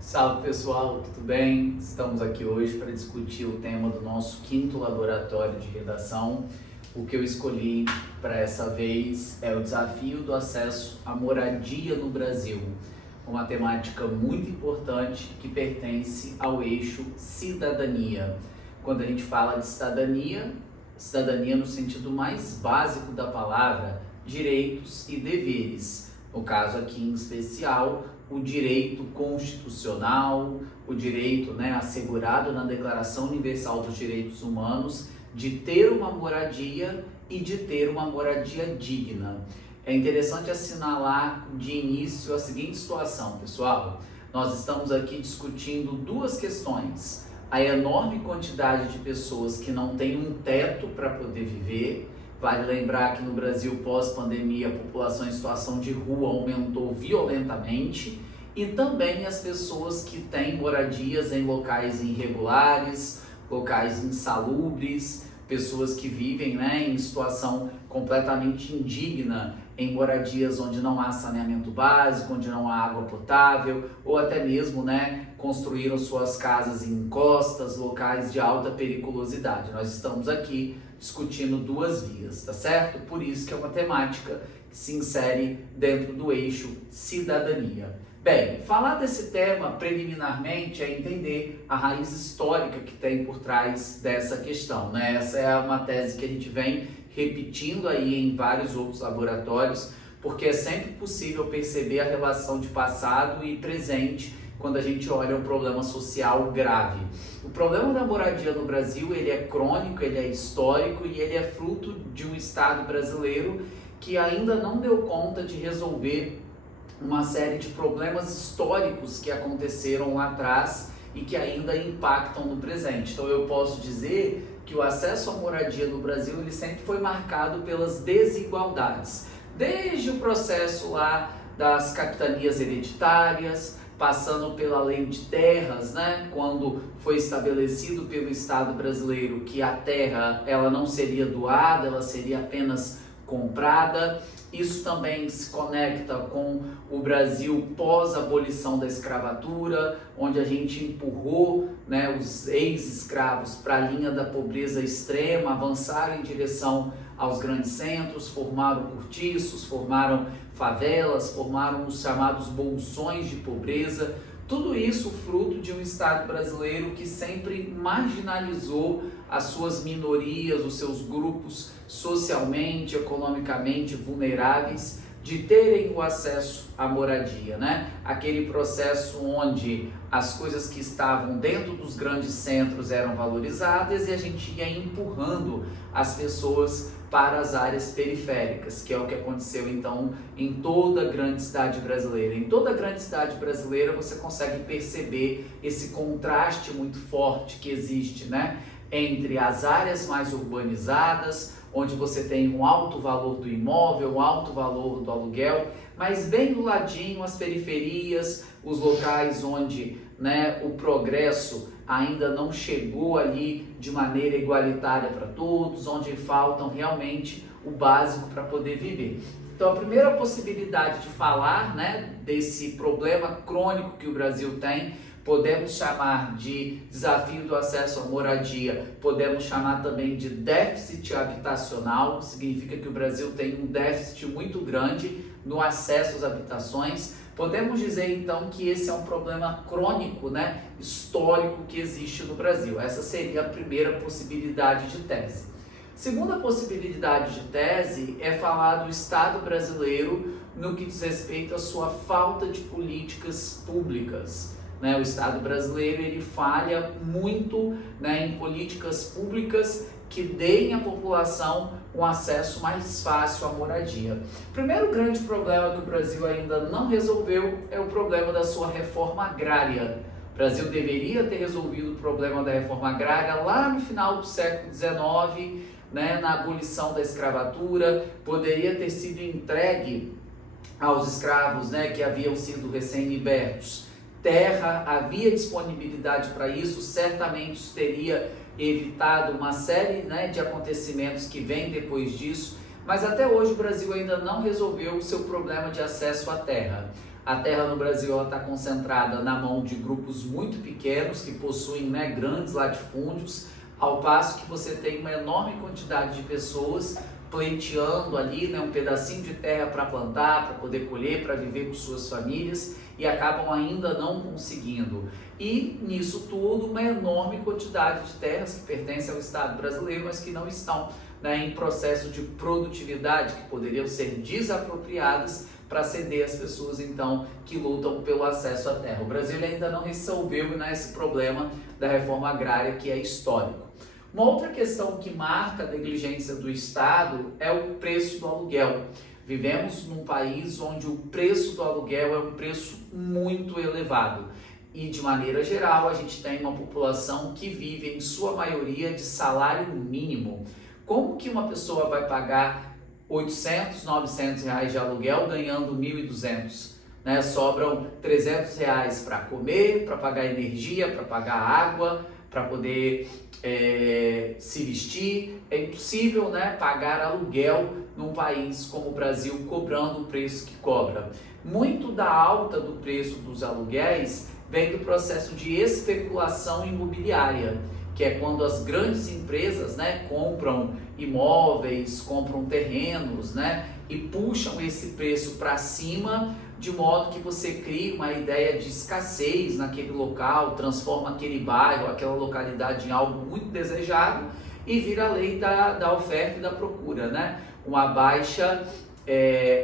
Salve pessoal, tudo bem? Estamos aqui hoje para discutir o tema do nosso quinto laboratório de redação. O que eu escolhi para essa vez é o desafio do acesso à moradia no Brasil, uma temática muito importante que pertence ao eixo cidadania. Quando a gente fala de cidadania, cidadania no sentido mais básico da palavra, direitos e deveres. No caso aqui em especial, o direito constitucional, o direito assegurado na Declaração Universal dos Direitos Humanos de ter uma moradia e de ter uma moradia digna. É interessante assinalar de início a seguinte situação, pessoal. Nós estamos aqui discutindo duas questões. A enorme quantidade de pessoas que não têm um teto para poder viver. Vale lembrar que no Brasil, pós-pandemia, a população em situação de rua aumentou violentamente e também as pessoas que têm moradias em locais irregulares, locais insalubres, pessoas que vivem em situação completamente indigna, em moradias onde não há saneamento básico, onde não há água potável, ou até mesmo construíram suas casas em encostas, locais de alta periculosidade. Nós estamos aqui discutindo duas vias, tá certo? Por isso que é uma temática que se insere dentro do eixo cidadania. Bem, falar desse tema preliminarmente é entender a raiz histórica que tem por trás dessa questão, Essa é uma tese que a gente vem repetindo aí em vários outros laboratórios, porque é sempre possível perceber a relação de passado e presente quando a gente olha um problema social grave. O problema da moradia no Brasil, ele é crônico, ele é histórico e ele é fruto de um Estado brasileiro que ainda não deu conta de resolver uma série de problemas históricos que aconteceram lá atrás e que ainda impactam no presente. Então eu posso dizer que o acesso à moradia no Brasil ele sempre foi marcado pelas desigualdades. Desde o processo lá das capitanias hereditárias, passando pela lei de terras, quando foi estabelecido pelo Estado brasileiro que a terra ela não seria doada, ela seria apenas comprada. Isso também se conecta com o Brasil pós-abolição da escravatura, onde a gente empurrou os ex-escravos para a linha da pobreza extrema, avançaram em direção aos grandes centros, formaram cortiços, formaram favelas, formaram os chamados bolsões de pobreza. Tudo isso fruto de um Estado brasileiro que sempre marginalizou as suas minorias, os seus grupos socialmente, economicamente vulneráveis, de terem o acesso à moradia, Aquele processo onde as coisas que estavam dentro dos grandes centros eram valorizadas e a gente ia empurrando as pessoas para as áreas periféricas, que é o que aconteceu então em toda a grande cidade brasileira. Em toda a grande cidade brasileira você consegue perceber esse contraste muito forte que existe, entre as áreas mais urbanizadas, onde você tem um alto valor do imóvel, um alto valor do aluguel, mas bem do ladinho as periferias, os locais onde o progresso ainda não chegou ali de maneira igualitária para todos, onde faltam realmente o básico para poder viver. Então a primeira possibilidade de falar desse problema crônico que o Brasil tem, podemos chamar de desafio do acesso à moradia, podemos chamar também de déficit habitacional, significa que o Brasil tem um déficit muito grande no acesso às habitações. Podemos dizer então que esse é um problema crônico, histórico que existe no Brasil. Essa seria a primeira possibilidade de tese. Segunda possibilidade de tese é falar do Estado brasileiro no que diz respeito à sua falta de políticas públicas. O Estado brasileiro ele falha muito em políticas públicas que deem à população um acesso mais fácil à moradia. O primeiro grande problema que o Brasil ainda não resolveu é o problema da sua reforma agrária. O Brasil deveria ter resolvido o problema da reforma agrária lá no final do século XIX, na abolição da escravatura, poderia ter sido entregue aos escravos que haviam sido recém-libertos terra, havia disponibilidade para isso, certamente isso teria evitado uma série de acontecimentos que vêm depois disso, mas até hoje o Brasil ainda não resolveu o seu problema de acesso à terra. A terra no Brasil está concentrada na mão de grupos muito pequenos que possuem, né, grandes latifúndios, ao passo que você tem uma enorme quantidade de pessoas pleiteando ali, né, um pedacinho de terra para plantar, para poder colher, para viver com suas famílias, e acabam ainda não conseguindo. E nisso tudo, uma enorme quantidade de terras que pertencem ao Estado brasileiro, mas que não estão, né, em processo de produtividade, que poderiam ser desapropriadas para ceder às pessoas, então, que lutam pelo acesso à terra. O Brasil ainda não resolveu, né, esse problema da reforma agrária, que é histórico. Uma outra questão que marca a negligência do Estado é o preço do aluguel. Vivemos num país onde o preço do aluguel é um preço muito elevado. E, de maneira geral, a gente tem uma população que vive, em sua maioria, de salário mínimo. Como que uma pessoa vai pagar 800, 900 reais de aluguel ganhando 1.200? Né? Sobram 300 reais para comer, para pagar energia, para pagar água, para poder se vestir. É impossível, né, pagar aluguel num país como o Brasil cobrando o preço que cobra. Muito da alta do preço dos aluguéis vem do processo de especulação imobiliária, que é quando as grandes empresas, né, compram imóveis, compram terrenos, né, e puxam esse preço para cima, de modo que você cria uma ideia de escassez naquele local, transforma aquele bairro, aquela localidade em algo muito desejado e vira a lei da oferta e da procura, né? Uma baixa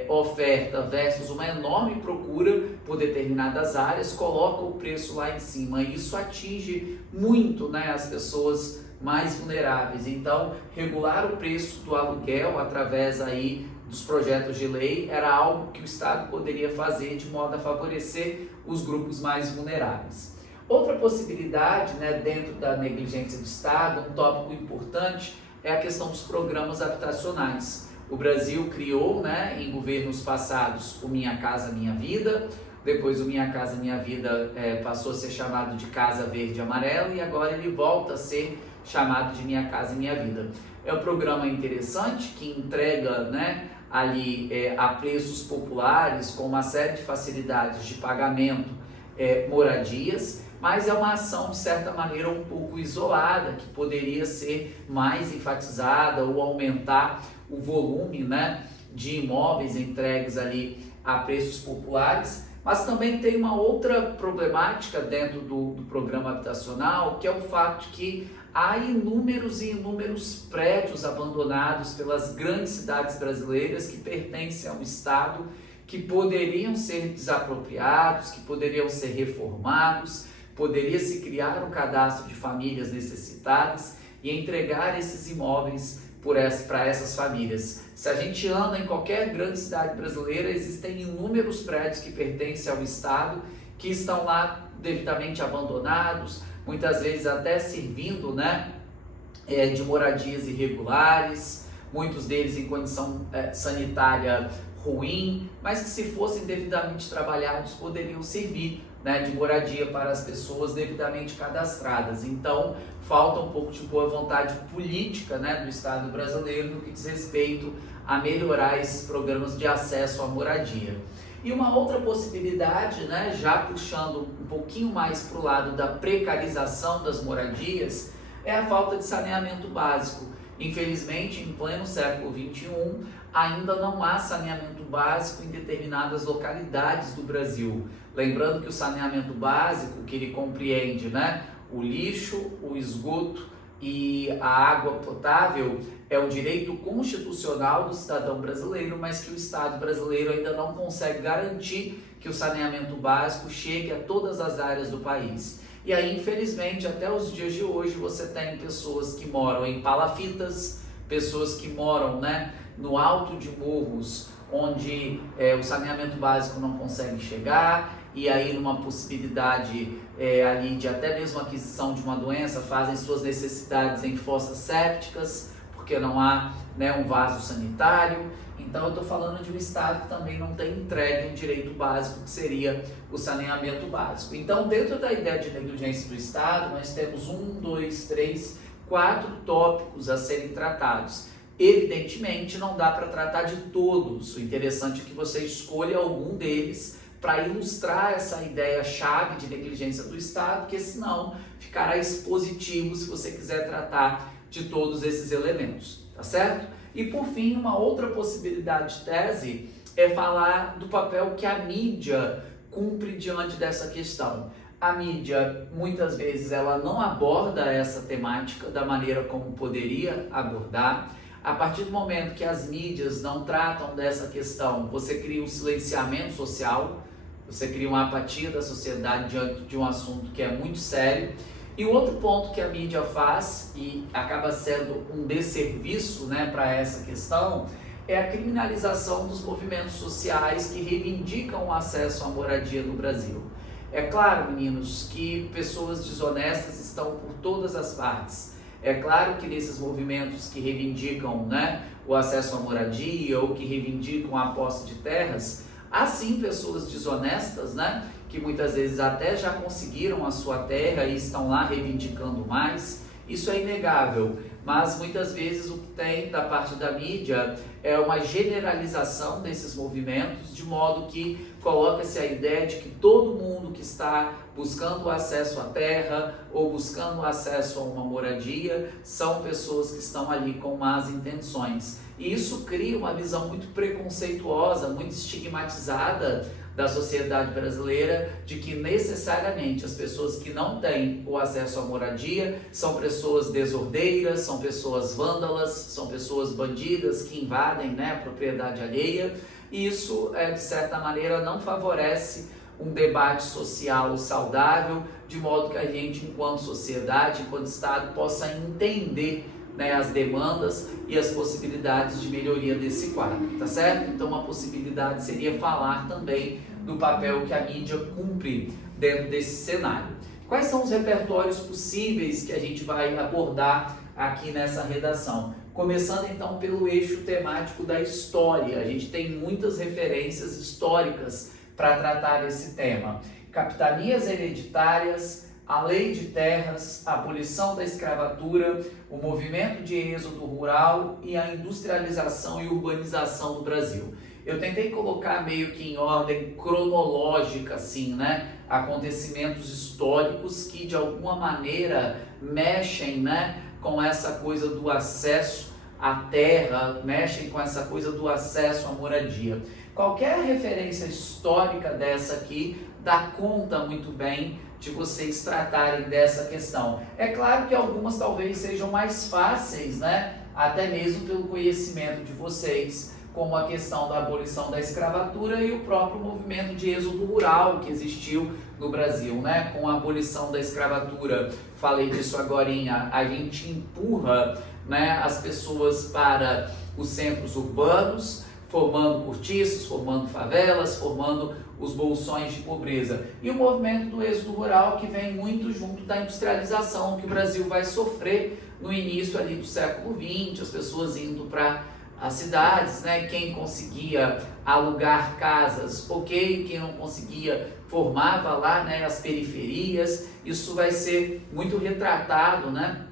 oferta versus uma enorme procura por determinadas áreas coloca o preço lá em cima, e isso atinge muito, né, as pessoas mais vulneráveis. Então, regular o preço do aluguel através aí dos projetos de lei era algo que o Estado poderia fazer de modo a favorecer os grupos mais vulneráveis. Outra possibilidade, né, dentro da negligência do Estado, um tópico importante, é a questão dos programas habitacionais. O Brasil criou, né, em governos passados, o Minha Casa Minha Vida, depois o Minha Casa Minha Vida passou a ser chamado de Casa Verde e Amarela, e agora ele volta a ser chamado de Minha Casa Minha Vida. É um programa interessante que entrega, né, ali a preços populares, com uma série de facilidades de pagamento, moradias, mas é uma ação, de certa maneira, um pouco isolada, que poderia ser mais enfatizada ou aumentar o volume, né, de imóveis entregues ali a preços populares. Mas também tem uma outra problemática dentro do programa habitacional, que é o fato de que há inúmeros e inúmeros prédios abandonados pelas grandes cidades brasileiras que pertencem ao Estado, que poderiam ser desapropriados, que poderiam ser reformados, poderia se criar um cadastro de famílias necessitadas e entregar esses imóveis para essas famílias. Se a gente anda em qualquer grande cidade brasileira, existem inúmeros prédios que pertencem ao Estado, que estão lá devidamente abandonados, muitas vezes até servindo, né, de moradias irregulares, muitos deles em condição sanitária ruim, mas que, se fossem devidamente trabalhados, poderiam servir, né, de moradia para as pessoas devidamente cadastradas. Então, falta um pouco de boa vontade política, né, do Estado brasileiro no que diz respeito a melhorar esses programas de acesso à moradia. E uma outra possibilidade, né, já puxando um pouquinho mais para o lado da precarização das moradias, é a falta de saneamento básico. Infelizmente, em pleno século XXI, ainda não há saneamento básico em determinadas localidades do Brasil. Lembrando que o saneamento básico, que ele compreende, né, o lixo, o esgoto e a água potável, é um direito constitucional do cidadão brasileiro, mas que o Estado brasileiro ainda não consegue garantir que o saneamento básico chegue a todas as áreas do país. E aí, infelizmente, até os dias de hoje, você tem pessoas que moram em palafitas, pessoas que moram, né, no alto de morros, onde o saneamento básico não consegue chegar, e aí numa possibilidade ali de até mesmo aquisição de uma doença, fazem suas necessidades em fossas sépticas, porque não há, né, um vaso sanitário. Então eu estou falando de um Estado que também não tem entregue um direito básico, que seria o saneamento básico. Então, dentro da ideia de negligência do Estado, nós temos 4 tópicos a serem tratados. Evidentemente, não dá para tratar de todos. O interessante é que você escolha algum deles para ilustrar essa ideia-chave de negligência do Estado, porque senão ficará expositivo se você quiser tratar de todos esses elementos, tá certo? E por fim, uma outra possibilidade de tese é falar do papel que a mídia cumpre diante dessa questão. A mídia, muitas vezes, ela não aborda essa temática da maneira como poderia abordar. A partir do momento que as mídias não tratam dessa questão, você cria um silenciamento social, você cria uma apatia da sociedade diante de um assunto que é muito sério. E o outro ponto que a mídia faz, e acaba sendo um desserviço, né, para essa questão, é a criminalização dos movimentos sociais que reivindicam o acesso à moradia no Brasil. É claro, meninos, que pessoas desonestas estão por todas as partes. É claro que nesses movimentos que reivindicam, né, o acesso à moradia ou que reivindicam a posse de terras, há sim pessoas desonestas, né, que muitas vezes até já conseguiram a sua terra e estão lá reivindicando mais. Isso é inegável, mas muitas vezes o que tem da parte da mídia é uma generalização desses movimentos, de modo que coloca-se a ideia de que todo mundo que está buscando acesso à terra ou buscando acesso a uma moradia são pessoas que estão ali com más intenções. E isso cria uma visão muito preconceituosa, muito estigmatizada da sociedade brasileira, de que necessariamente as pessoas que não têm o acesso à moradia são pessoas desordeiras, são pessoas vândalas, são pessoas bandidas que invadem, né, a propriedade alheia. E isso, de certa maneira, não favorece um debate social saudável, de modo que a gente, enquanto sociedade, enquanto Estado, possa entender, né, as demandas e as possibilidades de melhoria desse quadro, tá certo? Então, uma possibilidade seria falar também do papel que a mídia cumpre dentro desse cenário. Quais são os repertórios possíveis que a gente vai abordar aqui nessa redação? Começando então pelo eixo temático da história. A gente tem muitas referências históricas para tratar esse tema. Capitanias hereditárias, a lei de terras, a abolição da escravatura, o movimento de êxodo rural e a industrialização e urbanização do Brasil. Eu tentei colocar meio que em ordem cronológica, assim, né? Acontecimentos históricos que de alguma maneira mexem, né, com essa coisa do acesso à terra, mexem com essa coisa do acesso à moradia. Qualquer referência histórica dessa aqui dá conta muito bem de vocês tratarem dessa questão. É claro que algumas talvez sejam mais fáceis, né? Até mesmo pelo conhecimento de vocês, como a questão da abolição da escravatura e o próprio movimento de êxodo rural que existiu no Brasil, né? Com a abolição da escravatura, falei disso agorinha, a gente empurra, né, as pessoas para os centros urbanos, formando cortiços, formando favelas, formando os bolsões de pobreza. E o movimento do êxodo rural, que vem muito junto da industrialização que o Brasil vai sofrer no início ali do século XX, as pessoas indo para as cidades, né? Quem conseguia alugar casas, ok, quem não conseguia formava lá, né, as periferias. Isso vai ser muito retratado, né,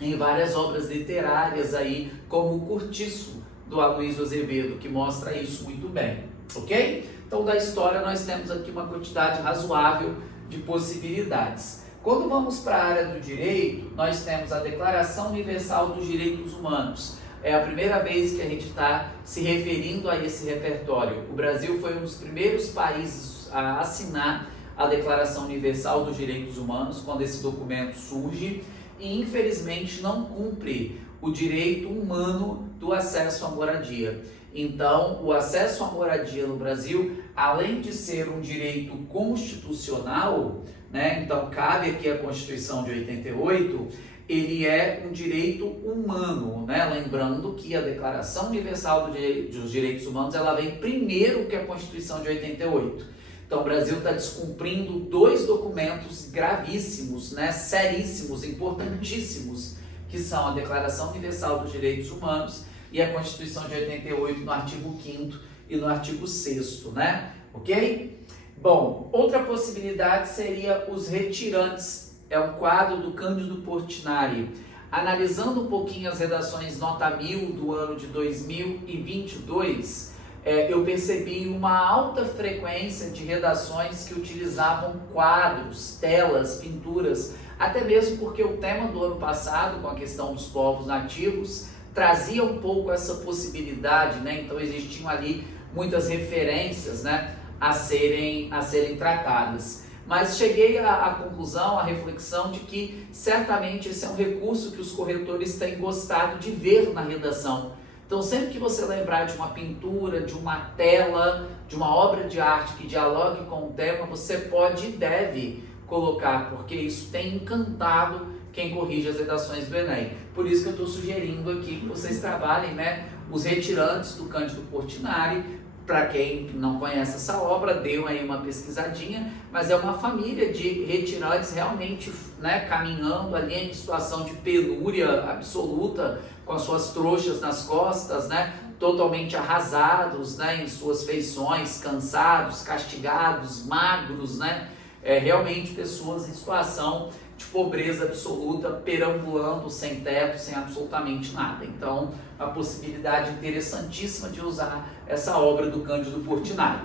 em várias obras literárias aí, como o Cortiço, do Aloysio Azevedo, que mostra isso muito bem, ok? Então, da história, nós temos aqui uma quantidade razoável de possibilidades. Quando vamos para a área do direito, nós temos a Declaração Universal dos Direitos Humanos. É a primeira vez que a gente está se referindo a esse repertório. O Brasil foi um dos primeiros países a assinar a Declaração Universal dos Direitos Humanos, quando esse documento surge, e infelizmente não cumpre o direito humano do acesso à moradia. Então, o acesso à moradia no Brasil, além de ser um direito constitucional, né, então cabe aqui a Constituição de 88, ele é um direito humano, né? Lembrando que a Declaração Universal dos Direitos Humanos, ela vem primeiro que a Constituição de 88. Então, o Brasil está descumprindo dois documentos gravíssimos, né, seríssimos, importantíssimos, que são a Declaração Universal dos Direitos Humanos e a Constituição de 88 no artigo 5º e no artigo 6º, né? Ok? Bom, outra possibilidade seria os retirantes. É um quadro do Cândido Portinari. Analisando um pouquinho as redações nota 1000 do ano de 2022, eu percebi uma alta frequência de redações que utilizavam quadros, telas, pinturas, até mesmo porque o tema do ano passado, com a questão dos povos nativos, trazia um pouco essa possibilidade, né? Então existiam ali muitas referências, né, a serem tratadas. Mas cheguei à conclusão, à reflexão de que certamente esse é um recurso que os corretores têm gostado de ver na redação. Então, sempre que você lembrar de uma pintura, de uma tela, de uma obra de arte que dialogue com o tema, você pode e deve colocar, porque isso tem encantado quem corrige as redações do Enem. Por isso que eu estou sugerindo aqui que vocês trabalhem, né, os retirantes do Cândido Portinari. Para quem não conhece essa obra, deu aí uma pesquisadinha, mas é uma família de retirantes realmente, né, caminhando ali em situação de penúria absoluta, com as suas trouxas nas costas, né, totalmente arrasados, né, em suas feições, cansados, castigados, magros, né, realmente pessoas em situação de pobreza absoluta, perambulando sem teto, sem absolutamente nada. Então, uma possibilidade interessantíssima de usar essa obra do Cândido Portinari.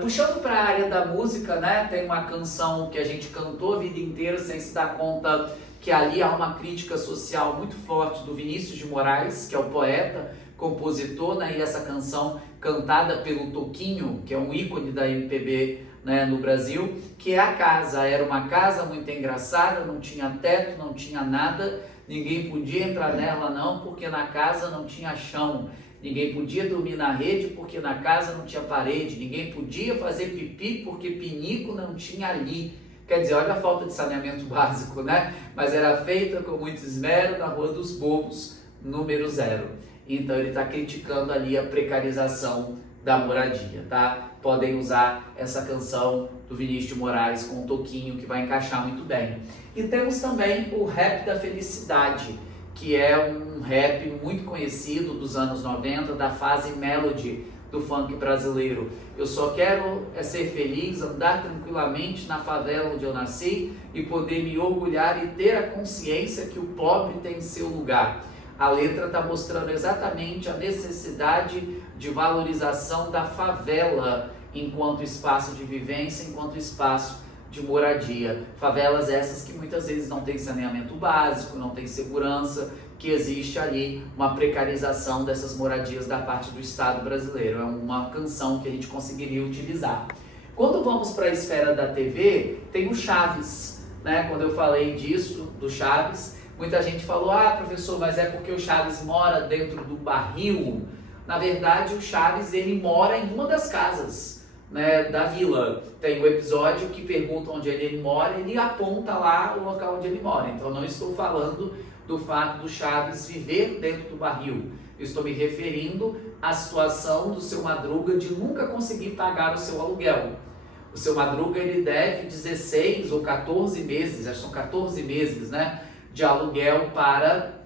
Puxando para a área da música, né, tem uma canção que a gente cantou a vida inteira sem se dar conta que ali há uma crítica social muito forte do Vinícius de Moraes, que é o poeta, compositor, né, e essa canção cantada pelo Toquinho, que é um ícone da MPB, né, no Brasil, que é A Casa. Era uma casa muito engraçada, não tinha teto, não tinha nada, ninguém podia entrar nela não, porque na casa não tinha chão, ninguém podia dormir na rede, porque na casa não tinha parede, ninguém podia fazer pipi, porque pinico não tinha ali. Quer dizer, olha a falta de saneamento básico, né? Mas era feita com muito esmero na Rua dos Bobos, número 0. Então ele está criticando ali a precarização da moradia, tá? Podem usar essa canção do Vinícius de Moraes com o Toquinho, que vai encaixar muito bem. E temos também o Rap da Felicidade, que é um rap muito conhecido dos anos 90, da fase melody do funk brasileiro. Eu só quero ser feliz, andar tranquilamente na favela onde eu nasci e poder me orgulhar e ter a consciência que o pobre tem seu lugar. A letra está mostrando exatamente a necessidade de valorização da favela enquanto espaço de vivência, enquanto espaço de moradia. Favelas essas que muitas vezes não tem saneamento básico, não tem segurança, que existe ali uma precarização dessas moradias da parte do Estado brasileiro. É uma canção que a gente conseguiria utilizar. Quando vamos para a esfera da TV, tem o Chaves, né? Quando eu falei disso, do Chaves, muita gente falou, professor, mas é porque o Chaves mora dentro do barril. Na verdade, o Chaves, ele mora em uma das casas, né, da vila. Tem um episódio que pergunta onde ele mora, ele aponta lá o local onde ele mora. Então, não estou falando do fato do Chaves viver dentro do barril. Eu estou me referindo à situação do seu Madruga de nunca conseguir pagar o seu aluguel. O seu Madruga, ele deve 16 ou 14 meses, acho que são 14 meses, né, de aluguel para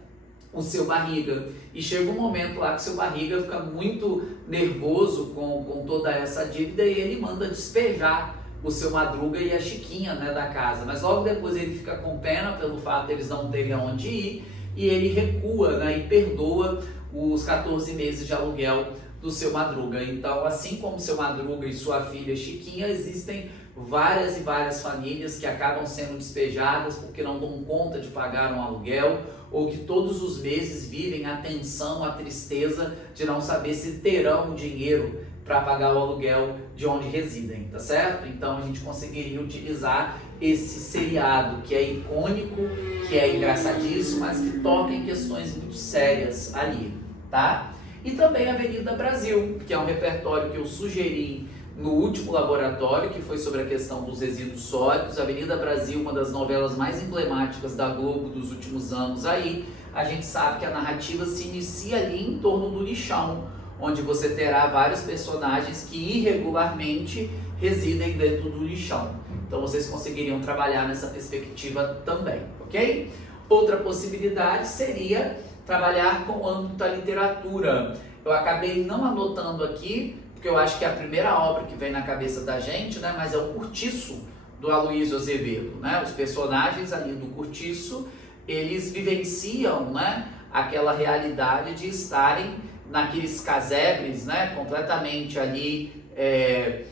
o seu Barriga. E chega um momento lá que o seu Barriga fica muito nervoso com toda essa dívida e ele manda despejar o seu Madruga e a Chiquinha, né, da casa. Mas logo depois ele fica com pena pelo fato de eles não terem aonde ir e ele recua, né, e perdoa os 14 meses de aluguel do seu Madruga. Então, assim como o seu Madruga e sua filha Chiquinha, existem várias e várias famílias que acabam sendo despejadas porque não dão conta de pagar um aluguel ou que todos os meses vivem a tensão, a tristeza de não saber se terão dinheiro para pagar o aluguel de onde residem, tá certo? Então a gente conseguiria utilizar esse seriado que é icônico, que é engraçadíssimo, mas que toca em questões muito sérias ali, tá? E também Avenida Brasil, que é um repertório que eu sugeri no último laboratório, que foi sobre a questão dos resíduos sólidos. Avenida Brasil, uma das novelas mais emblemáticas da Globo dos últimos anos aí, a gente sabe que a narrativa se inicia ali em torno do lixão, onde você terá vários personagens que irregularmente residem dentro do lixão. Então vocês conseguiriam trabalhar nessa perspectiva também, ok? Outra possibilidade seria trabalhar com o âmbito da literatura. Eu acabei não anotando aqui, porque eu acho que é a primeira obra que vem na cabeça da gente, né? Mas é o Cortiço, do Aloysio Azevedo, né? Os personagens ali do Cortiço, eles vivenciam, né, aquela realidade de estarem naqueles casebres, né, completamente ali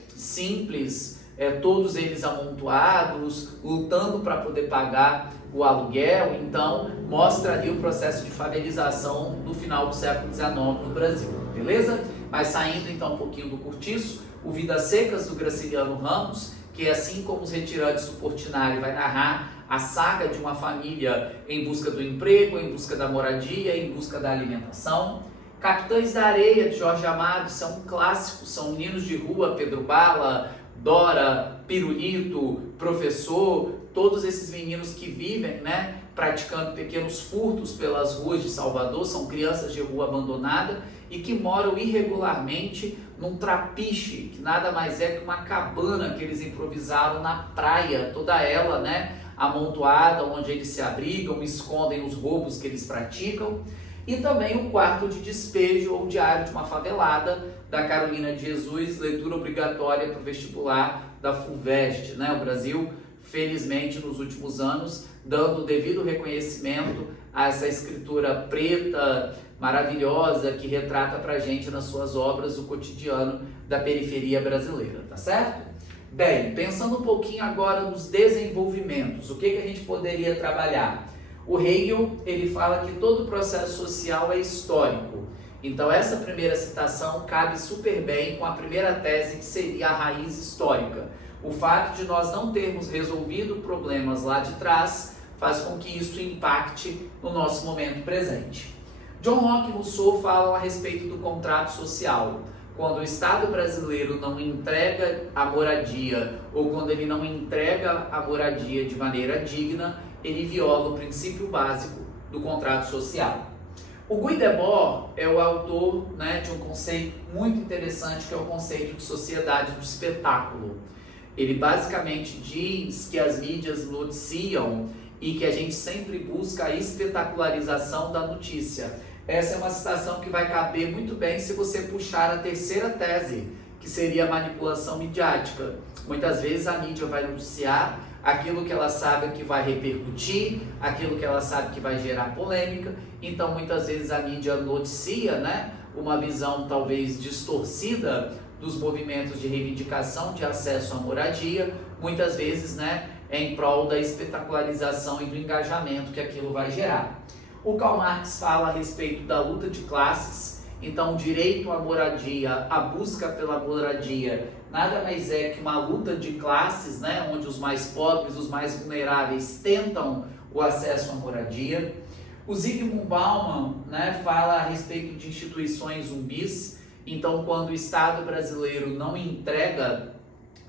simples, todos eles amontoados, lutando para poder pagar o aluguel. Então mostra ali o processo de favelização do final do século XIX no Brasil, beleza? Mas saindo então um pouquinho do Cortiço, o Vidas Secas do Graciliano Ramos, que assim como Os Retirantes do Portinari, vai narrar a saga de uma família em busca do emprego, em busca da moradia, em busca da alimentação. Capitães da Areia, de Jorge Amado, são um clássico, são meninos de rua, Pedro Bala, Dora, Pirulito, Professor, todos esses meninos que vivem, né, praticando pequenos furtos pelas ruas de Salvador, são crianças de rua abandonada e que moram irregularmente num trapiche, que nada mais é que uma cabana que eles improvisaram na praia, toda ela, né, amontoada, onde eles se abrigam, escondem os roubos que eles praticam. E também o Quarto de Despejo ou Diário de uma Favelada, da Carolina de Jesus, leitura obrigatória para o vestibular da FUVEST, né? O Brasil, felizmente, nos últimos anos, dando o devido reconhecimento a essa escritura preta, maravilhosa, que retrata para a gente nas suas obras o cotidiano da periferia brasileira, tá certo? Bem, pensando um pouquinho agora nos desenvolvimentos, o que a gente poderia trabalhar? O Hegel, ele fala que todo processo social é histórico. Então essa primeira citação cabe super bem com a primeira tese, que seria a raiz histórica. O fato de nós não termos resolvido problemas lá de trás faz com que isso impacte no nosso momento presente. John Locke e Rousseau falam a respeito do contrato social. Quando o Estado brasileiro não entrega a moradia, ou quando ele não entrega a moradia de maneira digna, ele viola o princípio básico do contrato social. O Guy Debord é o autor, né, de um conceito muito interessante, que é o conceito de sociedade do espetáculo. Ele basicamente diz que as mídias noticiam e que a gente sempre busca a espetacularização da notícia. Essa é uma citação que vai caber muito bem se você puxar a terceira tese, que seria a manipulação midiática. Muitas vezes a mídia vai noticiar aquilo que ela sabe que vai repercutir, aquilo que ela sabe que vai gerar polêmica. Então muitas vezes a mídia noticia, né, uma visão talvez distorcida dos movimentos de reivindicação de acesso à moradia, muitas vezes, né, em prol da espetacularização e do engajamento que aquilo vai gerar. O Karl Marx fala a respeito da luta de classes. Então o direito à moradia, a busca pela moradia, nada mais é que uma luta de classes, né, onde os mais pobres, os mais vulneráveis tentam o acesso à moradia. O Zygmunt Bauman, né, fala a respeito de instituições zumbis. Então, quando o Estado brasileiro não entrega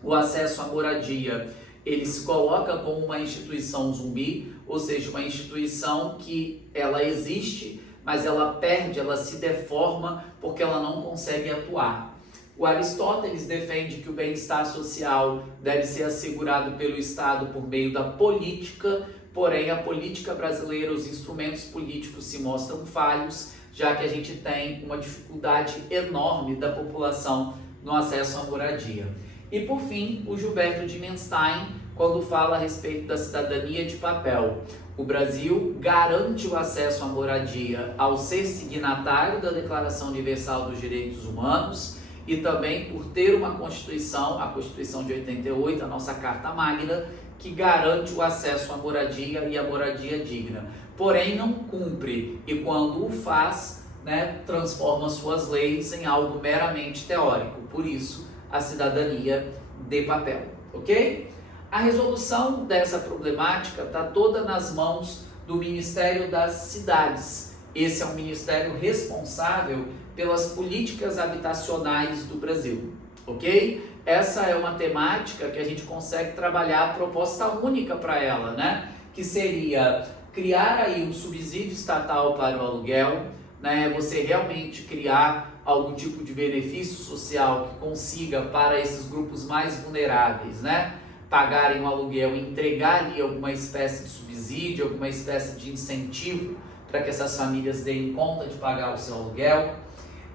o acesso à moradia, ele se coloca como uma instituição zumbi, ou seja, uma instituição que ela existe, mas ela perde, ela se deforma porque ela não consegue atuar. O Aristóteles defende que o bem-estar social deve ser assegurado pelo Estado por meio da política, porém a política brasileira, os instrumentos políticos se mostram falhos, já que a gente tem uma dificuldade enorme da população no acesso à moradia. E por fim, o Gilberto Dimenstein, quando fala a respeito da cidadania de papel. O Brasil garante o acesso à moradia ao ser signatário da Declaração Universal dos Direitos Humanos e também por ter uma Constituição, a Constituição de 88, a nossa Carta Magna, que garante o acesso à moradia e a moradia digna. Porém, não cumpre e quando o faz, né, transforma suas leis em algo meramente teórico. Por isso, a cidadania de papel, ok? A resolução dessa problemática está toda nas mãos do Ministério das Cidades. Esse é um ministério responsável pelas políticas habitacionais do Brasil, ok? Essa é uma temática que a gente consegue trabalhar a proposta única para ela, né? Que seria criar aí um subsídio estatal para o aluguel, né? Você realmente criar algum tipo de benefício social que consiga para esses grupos mais vulneráveis, né, pagarem um aluguel, entregar ali alguma espécie de subsídio, alguma espécie de incentivo para que essas famílias deem conta de pagar o seu aluguel.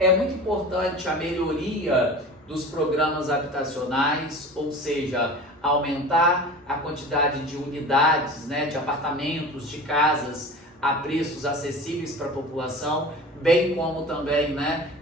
É muito importante a melhoria dos programas habitacionais, ou seja, aumentar a quantidade de unidades, né, de apartamentos, de casas a preços acessíveis para a população, bem como também,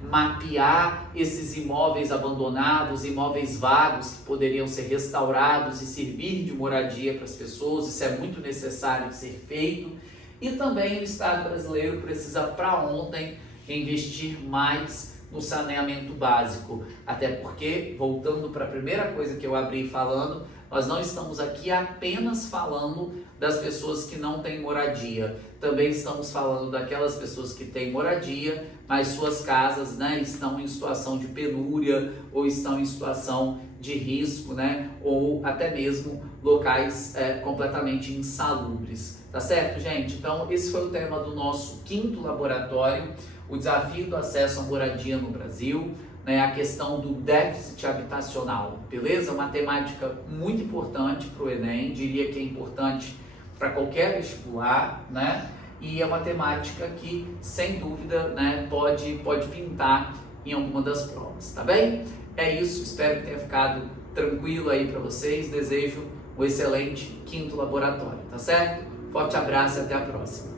mapear esses imóveis abandonados, imóveis vagos que poderiam ser restaurados e servir de moradia para as pessoas. Isso é muito necessário de ser feito. E também o Estado brasileiro precisa, para ontem, investir mais no saneamento básico. Até porque, voltando para a primeira coisa que eu abri falando, nós não estamos aqui apenas falando das pessoas que não têm moradia. Também estamos falando daquelas pessoas que têm moradia, mas suas casas, estão em situação de penúria ou estão em situação de risco, ou até mesmo locais completamente insalubres. Tá certo, gente? Então, esse foi o tema do nosso 5º laboratório, o desafio do acesso à moradia no Brasil, a questão do déficit habitacional, beleza? Uma temática muito importante para o Enem, diria que é importante para qualquer vestibular, e é uma temática que, sem dúvida, pode pintar em alguma das provas, tá bem? É isso, espero que tenha ficado tranquilo aí para vocês, desejo um excelente 5º laboratório, tá certo? Forte abraço e até a próxima!